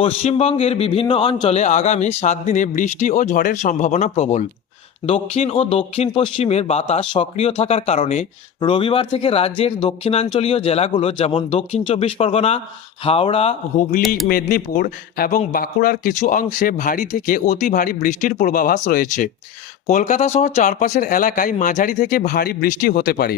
পশ্চিমবঙ্গের বিভিন্ন অঞ্চলে আগামী সাত দিনে বৃষ্টি ও ঝড়ের সম্ভাবনা প্রবল। দক্ষিণ ও দক্ষিণ পশ্চিমের বাতাস সক্রিয় থাকার কারণে রবিবার থেকে রাজ্যের দক্ষিণাঞ্চলীয় জেলাগুলো যেমন দক্ষিণ চব্বিশ পরগনা, হাওড়া, হুগলি, মেদিনীপুর এবং বাঁকুড়ার কিছু অংশে ভারী থেকে অতি ভারী বৃষ্টির পূর্বাভাস রয়েছে। কলকাতা সহ চারপাশের এলাকায় মাঝারি থেকে ভারী বৃষ্টি হতে পারে।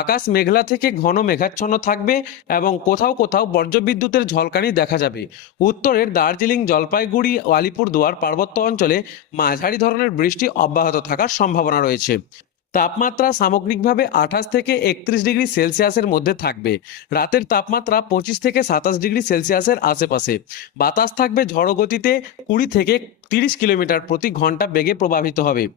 আকাশ মেঘলা থেকে ঘন মেঘাচ্ছন্ন থাকবে এবং কোথাও কোথাও বজ্রবিদ্যুতের ঝলকানি দেখা যাবে। উত্তরের দার্জিলিং, জলপাইগুড়ি, আলিপুরদুয়ার পার্বত্য অঞ্চলে মাঝারি ধরনের বৃষ্টি অব্যাহত থাকার সম্ভাবনা রয়েছে। তাপমাত্রা সামগ্রিকভাবে আঠাশ থেকে একত্রিশ ডিগ্রি সেলসিয়াসের মধ্যে থাকবে। রাতের তাপমাত্রা পঁচিশ থেকে সাতাশ ডিগ্রি সেলসিয়াসের আশেপাশে। বাতাস থাকবে ঝড়গতিতে কুড়ি থেকে তিরিশ কিলোমিটার প্রতি ঘণ্টা বেগে প্রবাহিত হবে।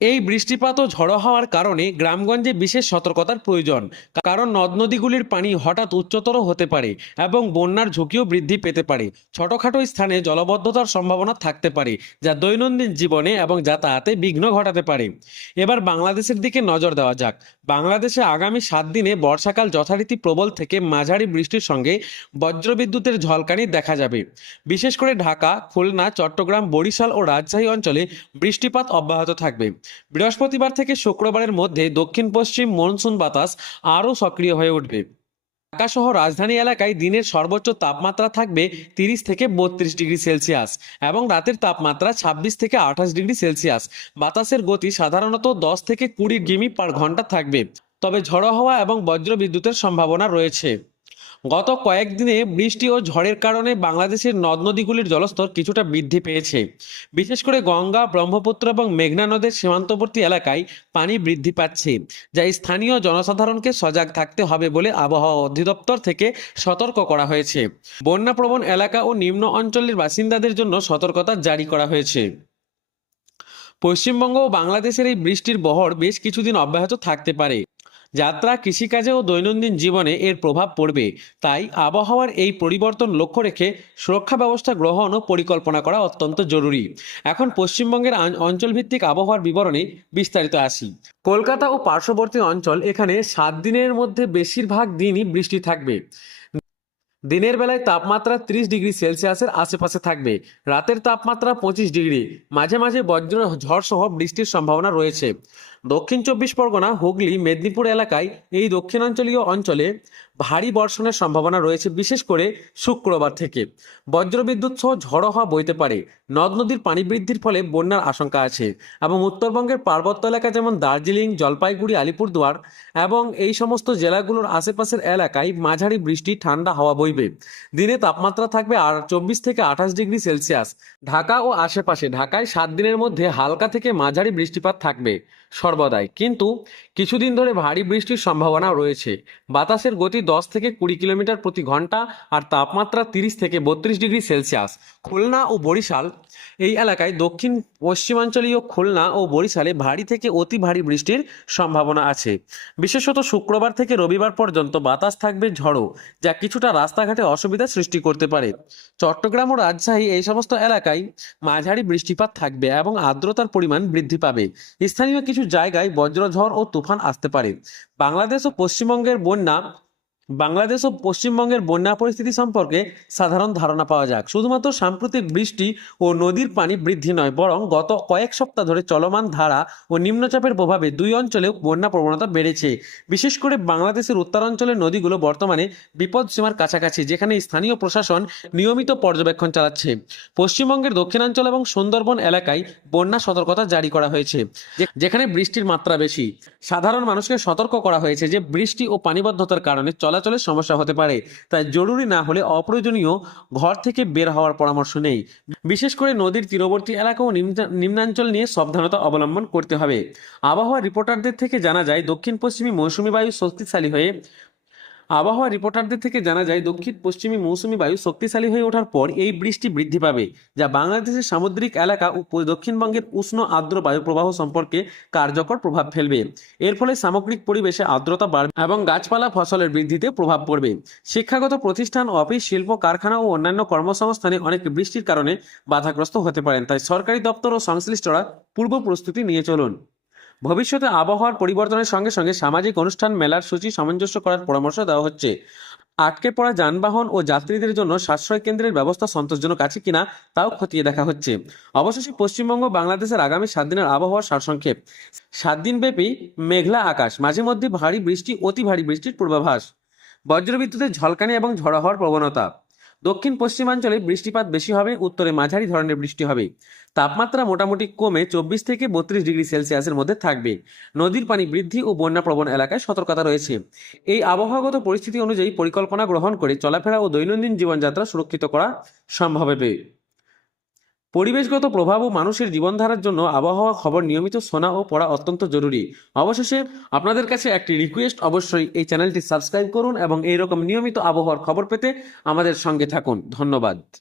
এই বৃষ্টিপাত ও ঝড়ো হওয়ার কারণে গ্রামগঞ্জে বিশেষ সতর্কতার প্রয়োজন, কারণ নদ নদীগুলির পানি হঠাৎ উচ্চতর হতে পারে এবং বন্যার ঝুঁকিও বৃদ্ধি পেতে পারে। ছোটখাটো স্থানে জলবদ্ধতার সম্ভাবনা থাকতে পারে, যা দৈনন্দিন জীবনে এবং যাতায়াতে বিঘ্ন ঘটাতে পারে। এবার বাংলাদেশের দিকে নজর দেওয়া যাক। বাংলাদেশে আগামী সাত দিনে বর্ষাকাল যথারীতি প্রবল থেকে মাঝারি বৃষ্টির সঙ্গে বজ্রবিদ্যুতের ঝলকানি দেখা যাবে। বিশেষ করে ঢাকা, খুলনা, চট্টগ্রাম, বরিশাল ও রাজশাহী অঞ্চলে বৃষ্টিপাত অব্যাহত থাকবে। বৃহস্পতিবার থেকে শুক্রবারের মধ্যে দক্ষিণ পশ্চিম মনসুন বাতাস আরও সক্রিয় হয়ে উঠবে। ঢাকা সহ রাজধানী এলাকায় দিনের সর্বোচ্চ তাপমাত্রা থাকবে তিরিশ থেকে বত্রিশ ডিগ্রি সেলসিয়াস এবং রাতের তাপমাত্রা ছাব্বিশ থেকে আঠাশ ডিগ্রি সেলসিয়াস। বাতাসের গতি সাধারণত দশ থেকে কুড়ি কিমি পার ঘণ্টা থাকবে। তবে ঝড়ো হওয়া এবং বজ্র বিদ্যুতের সম্ভাবনা রয়েছে। গত কয়েকদিনে বৃষ্টি ও ঝড়ের কারণে বাংলাদেশের নদ নদীগুলির জলস্তর কিছুটা বৃদ্ধি পেয়েছে। বিশেষ করে গঙ্গা, ব্রহ্মপুত্র এবং মেঘনা নদের সীমান্তবর্তী এলাকায় পানি বৃদ্ধি পাচ্ছে, যা স্থানীয় জনসাধারণকে সজাগ থাকতে হবে বলে আবহাওয়া অধিদপ্তর থেকে সতর্ক করা হয়েছে। বন্যাপ্রবণ এলাকা ও নিম্ন অঞ্চলের বাসিন্দাদের জন্য সতর্কতা জারি করা হয়েছে। পশ্চিমবঙ্গ ও বাংলাদেশের এই বৃষ্টির বহর বেশ কিছুদিন অব্যাহত থাকতে পারে। যাত্রা, কৃষিকাজে ও দৈনন্দিন জীবনে এর প্রভাব পড়বে। তাই আবহাওয়ার এই পরিবর্তন লক্ষ্য রেখে সুরক্ষা ব্যবস্থা গ্রহণ ও পরিকল্পনা করা অত্যন্ত জরুরি। এখন পশ্চিমবঙ্গের অঞ্চলভিত্তিক আবহাওয়ার বিবরণে বিস্তারিত আসি। কলকাতা ও পার্শ্ববর্তী অঞ্চল এখানে সাত দিনের মধ্যে বেশিরভাগ দিনই বৃষ্টি থাকবে। দিনের বেলায় তাপমাত্রা ত্রিশ ডিগ্রি সেলসিয়াসের আশেপাশে থাকবে। রাতের তাপমাত্রা পঁচিশ ডিগ্রি। মাঝে মাঝে বজ্র ঝড় সহ বৃষ্টির সম্ভাবনা রয়েছে। দক্ষিণ চব্বিশ পরগনা, হুগলি, মেদিনীপুর এলাকায় এই দক্ষিণাঞ্চলীয় অঞ্চলে ভারী বর্ষণের সম্ভাবনা রয়েছে, বিশেষ করে শুক্রবার থেকে। বজ্রবিদ্যুৎ সহ ঝড়ো হওয়া বইতে পারে। নদ নদীর পানি বৃদ্ধির ফলে বন্যার আশঙ্কা আছে এবং উত্তরবঙ্গের পার্বত্য এলাকা যেমন দার্জিলিং, জলপাইগুড়ি, আলিপুরদুয়ার এবং এই সমস্ত জেলাগুলোর আশেপাশের এলাকায় মাঝারি বৃষ্টি, ঠান্ডা হাওয়া বইবে। দিনে তাপমাত্রা থাকবে আর চব্বিশ থেকে আঠাশ ডিগ্রি সেলসিয়াস। ঢাকা ও আশেপাশে, ঢাকায় সাত দিনের মধ্যে হালকা থেকে মাঝারি বৃষ্টিপাত থাকবে। সর্বদাই। কিন্তু কিছুদিন ধরে ভারী বৃষ্টির সম্ভাবনা রয়েছে। বাতাসের গতি দশ থেকে কুড়ি কিলোমিটার প্রতি ঘণ্টা আর তাপমাত্রা তিরিশ থেকে বত্রিশ ডিগ্রি সেলসিয়াস। খুলনা ও বরিশাল এই এলাকায় দক্ষিণ পশ্চিমাঞ্চলীয় খুলনা ও বরিশালে ভারী থেকে অতি ভারী বৃষ্টির সম্ভাবনা আছে। বিশেষত শুক্রবার থেকে রবিবার পর্যন্ত বাতাস থাকবে ঝড়ো, যা কিছুটা রাস্তাঘাটে অসুবিধা সৃষ্টি করতে পারে। চট্টগ্রাম ও রাজশাহী এই সমস্ত এলাকায় মাঝারি বৃষ্টিপাত থাকবে এবং আর্দ্রতার পরিমাণ বৃদ্ধি পাবে। স্থানীয় কিছু জায়গায় বজ্রঝড় ও তুফান আসতে পারে। বাংলাদেশ ও পশ্চিমবঙ্গের বন্যা বাংলাদেশ ও পশ্চিমবঙ্গের বন্যা পরিস্থিতি সম্পর্কে সাধারণ ধারণা পাওয়া যাক। শুধুমাত্র সাম্প্রতিক বৃষ্টি ও নদীর পানি বৃদ্ধি নয়, বরং গত কয়েক সপ্তাহ ধরে চলমান ধারা ও নিম্নচাপের প্রভাবে দুই অঞ্চলেও বন্যা প্রবণতা বেড়েছে। বিশেষ করে বাংলাদেশের উত্তরাঞ্চলের নদীগুলো বর্তমানে বিপদ সীমার কাছাকাছি, যেখানে স্থানীয় প্রশাসন নিয়মিত পর্যবেক্ষণ চালাচ্ছে। পশ্চিমবঙ্গের দক্ষিণাঞ্চল এবং সুন্দরবন এলাকায় বন্যা সতর্কতা জারি করা হয়েছে যেখানে বৃষ্টির মাত্রা বেশি। সাধারণ মানুষকে সতর্ক করা হয়েছে যে বৃষ্টি ও পানিবদ্ধতার কারণে চলাচলের সমস্যা হতে পারে। তাই জরুরি না হলে অপ্রয়োজনীয় ঘর থেকে বের হওয়ার পরামর্শ নেই। বিশেষ করে নদীর তীরবর্তী এলাকা ও নিম্নাঞ্চল নিয়ে সাবধানতা অবলম্বন করতে হবে। আবহাওয়া রিপোর্টারদের থেকে জানা যায় দক্ষিণ পশ্চিমী মৌসুমী বায়ু শক্তিশালী হয়ে আবহাওয়া রিপোর্টারদের থেকে জানা যায়, দক্ষিণ পশ্চিমী মৌসুমী বায়ু শক্তিশালী হয়ে ওঠার পর এই বৃষ্টি বৃদ্ধি পাবে। যা বাংলাদেশের সামুদ্রিক এলাকা ও দক্ষিণবঙ্গের উষ্ণ আর্দ্র বায়ু প্রবাহ সম্পর্কে কার্যকর প্রভাব ফেলবে। এর ফলে সামগ্রিক পরিবেশে আর্দ্রতা বাড়বে এবং গাছপালা ফসলের বৃদ্ধিতে প্রভাব পড়বে। শিক্ষাগত প্রতিষ্ঠান, অফিস, শিল্প, কারখানা ও অন্যান্য কর্মসংস্থানে অনেক বৃষ্টির কারণে বাধাগ্রস্ত হতে পারেন। তাই সরকারি দপ্তর ও সংশ্লিষ্টরা পূর্ব প্রস্তুতি নিয়ে চলুন। ভবিষ্যতে আবহাওয়ার পরিবর্তনের সঙ্গে সঙ্গে সামাজিক অনুষ্ঠান, মেলার সূচি সামঞ্জস্য করার পরামর্শ দেওয়া হচ্ছে। আটকে পড়া যানবাহন ও যাত্রীদের জন্য সাশ্রয় কেন্দ্রের ব্যবস্থা সন্তোষজনক আছে কিনা তাও খতিয়ে দেখা হচ্ছে। অবশেষে পশ্চিমবঙ্গ বাংলাদেশের আগামী সাত দিনের আবহাওয়ার সারসংক্ষেপ। সাত দিনব্যাপী মেঘলা আকাশ, মাঝে মধ্যে ভারী বৃষ্টি, অতি ভারী বৃষ্টির পূর্বাভাস। বজ্রবিদ্যুতের ঝলকানি এবং ঝড়ো হওয়ার প্রবণতা। দক্ষিণ পশ্চিমাঞ্চলে বৃষ্টিপাত বেশি হবে, উত্তরে মাঝারি ধরনের বৃষ্টি হবে। তাপমাত্রা মোটামুটি কমে চব্বিশ থেকে বত্রিশ ডিগ্রি সেলসিয়াসের মধ্যে থাকবে। নদীর পানি বৃদ্ধি ও বন্যা প্রবণ এলাকায় সতর্কতা রয়েছে। এই আবহাওয়াগত পরিস্থিতি অনুযায়ী পরিকল্পনা গ্রহণ করে চলাফেরা ও দৈনন্দিন জীবনযাত্রা সুরক্ষিত করা সম্ভব হবে। পরিবেশগত প্রভাব ও মানুষের জীবনধারার জন্য আবহাওয়া খবর নিয়মিত শোনা ও পড়া অত্যন্ত জরুরি। অবশেষে আপনাদের কাছে একটি রিকোয়েস্ট অবশ্যই এই চ্যানেলটি সাবস্ক্রাইব করুন এবং এইরকম নিয়মিত আবহাওয়ার খবর পেতে আমাদের সঙ্গে থাকুন। ধন্যবাদ।